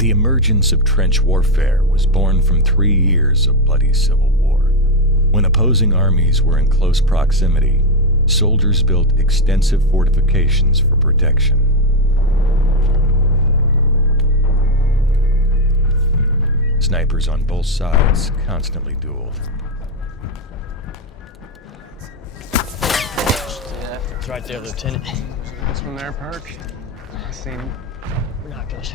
The emergence of trench warfare was born from 3 years of bloody civil war. When opposing armies were in close proximity, soldiers built extensive fortifications for protection. Snipers on both sides constantly dueled. Yeah, it's right there, Lieutenant. This one there, Perk? I seen him. Binoculars.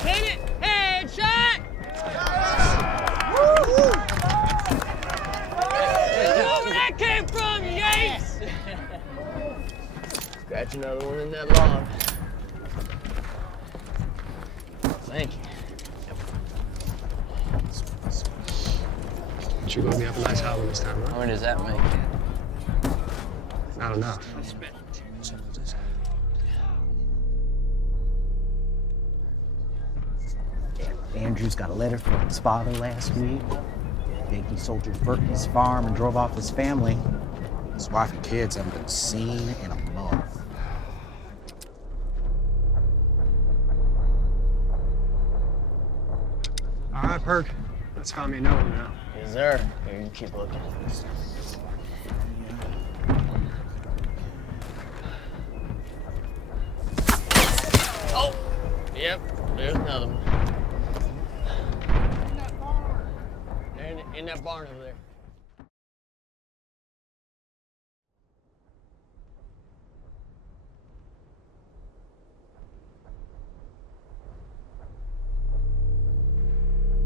Lieutenant, headshot! Where that came from, Yates? Scratch another one in that log. Thank you. But you're gonna be up a nice howling this time, How huh? many does that make? Not enough. Andrew's got a letter from his father last week. Yankee soldiers burnt his farm and drove off his family. His wife and kids haven't been seen in a month. All right, Perk. Let's find me a note now. Yes, sir. Here, you keep looking. Oh! Yep, there's another one. They're in that barn over there.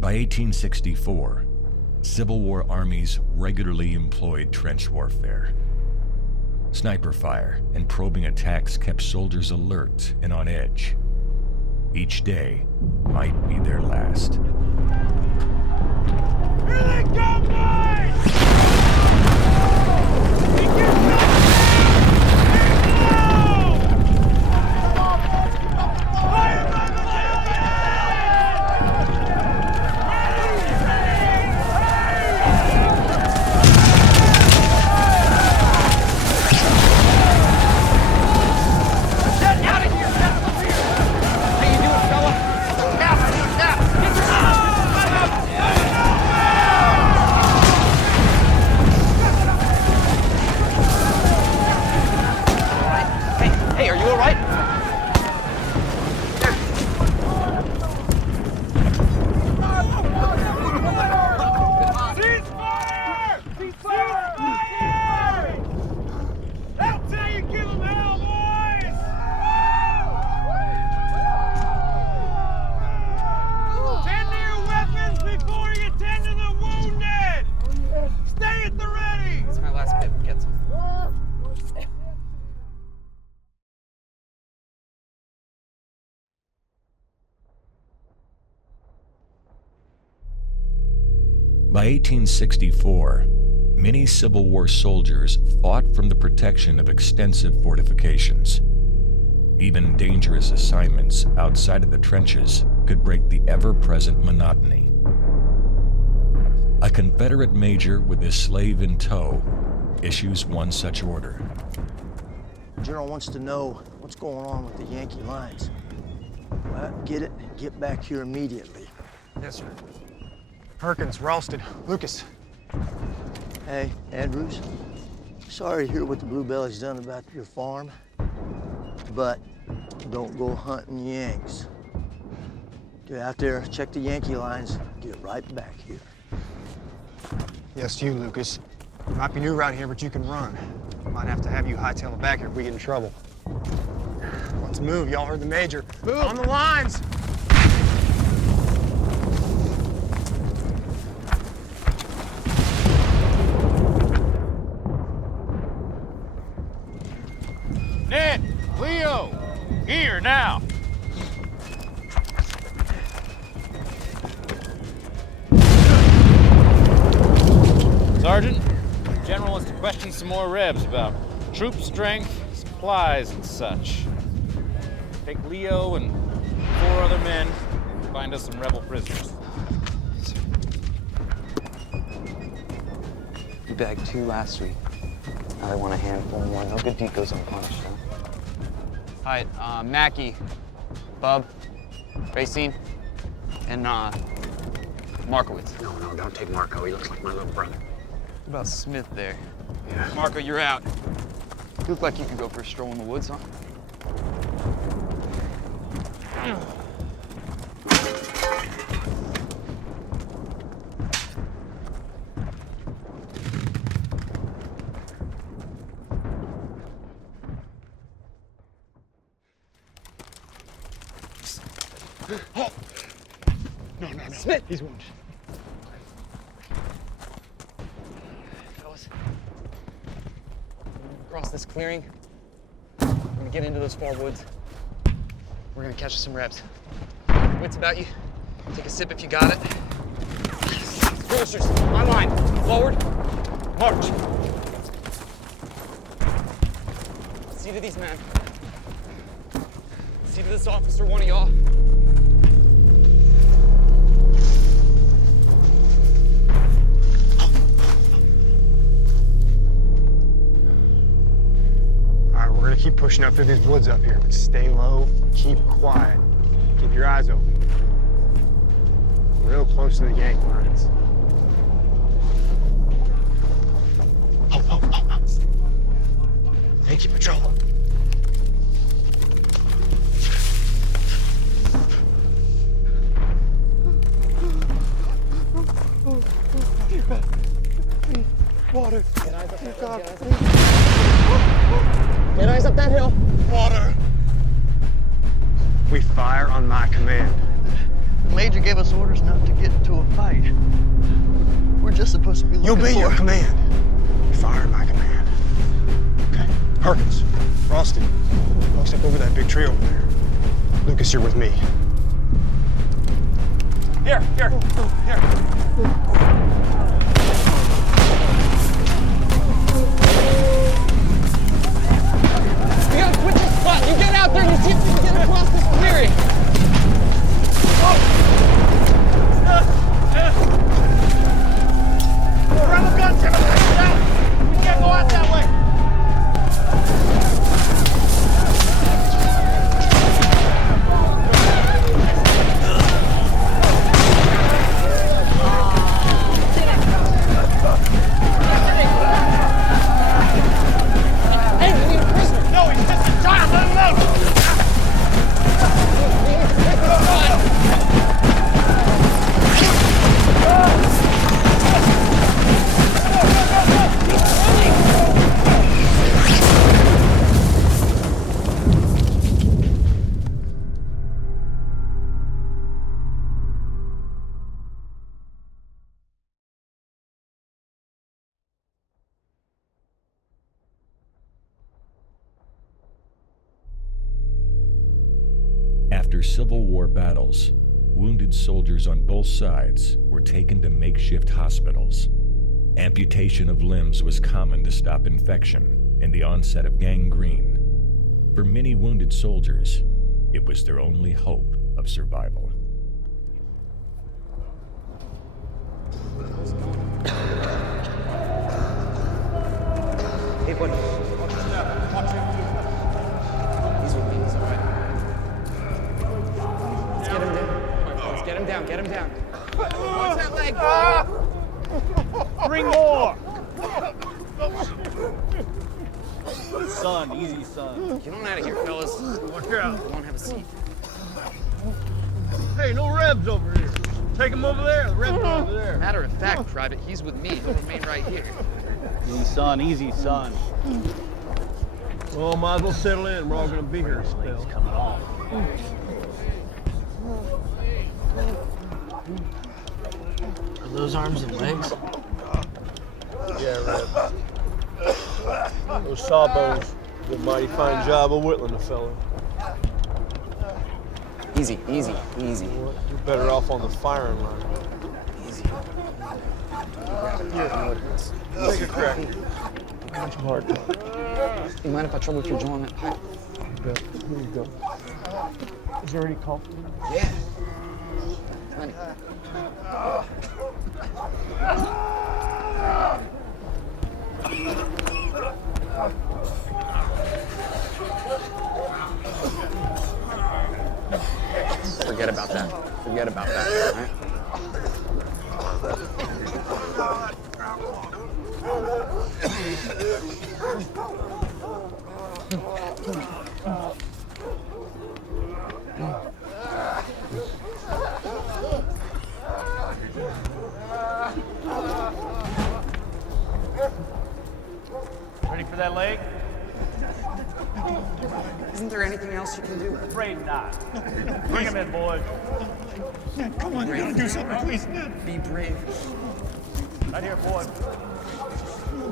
By 1864, Civil War armies regularly employed trench warfare. Sniper fire and probing attacks kept soldiers alert and on edge. Each day might be their last. Here they come, boys! Hey, are you all right? Ceasefire! Ceasefire! That's how you give them hell, boys! Tend to your weapons before you tend to the wounded! Stay at the ready! It's my last bit. Get some. By 1864, many Civil War soldiers fought from the protection of extensive fortifications. Even dangerous assignments outside of the trenches could break the ever-present monotony. A Confederate major with his slave in tow issues one such order. The General wants to know what's going on with the Yankee lines. Well, get it and get back here immediately. Yes, sir. Perkins, Ralston, Lucas. Hey, Andrews. Sorry to hear what the Bluebelly's done about your farm, but don't go hunting Yanks. Get out there, check the Yankee lines, get right back here. Yes, to you, Lucas. You might be new around here, but you can run. Might have to have you hightail it back here if we get in trouble. Let's move. Y'all heard the major. Move. On the lines! Ned, Leo, here now. Sergeant, the General wants to question some more Rebs about troop strength, supplies, and such. Take Leo and 4 other men, find us some rebel prisoners. You bagged 2 last week. Now they want a handful more. No good deed goes unpunished, huh? Hi, Mackie, Bub, Racine, and Markowitz. No, don't take Marco. He looks like my little brother. What about Smith there? Yeah. Marco, you're out. You look like you could go for a stroll in the woods, huh? Oh. No. Smith! He's wounded. Fellas, across this clearing, we're gonna get into those far woods. We're gonna catch some reps. Wits about you. Take a sip if you got it. Groceries, my line. Forward, march. See to these men. See to this officer, one of y'all. We're gonna keep pushing up through these woods up here, but stay low, keep quiet, keep your eyes open. Real close to the gang lines. Oh. Thank you, patrol. Water. Get eyes up that hill. God, Get eyes up that hill. water. We fire on my command. The Major gave us orders not to get into a fight. We're just supposed to be looking You'll be for... your command. We fire on my command. Okay. Perkins, Frosty, post up over that big tree over there. Lucas, you're with me. Here. We gotta quit this spot. You get out there and you see if we can get across this clearing. Grab a gun, Timothy. Get out. We can't go out that way. Hey, we need a prisoner. No, he's just a child. Let him out. We need to pick this spot. After Civil War battles, wounded soldiers on both sides were taken to makeshift hospitals. Amputation of limbs was common to stop infection and the onset of gangrene. For many wounded soldiers, it was their only hope of survival. Hey, buddy. Watch your step. Watch him. He's with me. He's all right. Let's get him down. Come on, let's get him down. Get him down. Watch that leg. Bring more. Son, easy, son. Get on out of here, fellas. Watch out. Come on, have a seat. Hey, no Rebs over here. Take him over there. The Rebs are over there. Matter of fact, Private, he's with me. He'll remain right here. Easy, son. Well, might as well settle in. We're all gonna be here a spell. Coming off. Are those arms and legs? Yeah, Reb. Those sawbones did a mighty fine job of whittling the fellow. Easy. You're better off on the firing line. Easy. Take a crack. Much hard. You mind if I trouble your jaw on that pipe? Here you go. Is there any coffee? Yeah. Plenty. forget about that, right? Ready for that leg? Isn't there anything else you can do? Afraid not. Bring him in, boys. Come on, you gotta do something, please. Be brave. Right here, boys.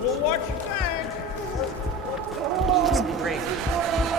We'll watch your back. Just be brave.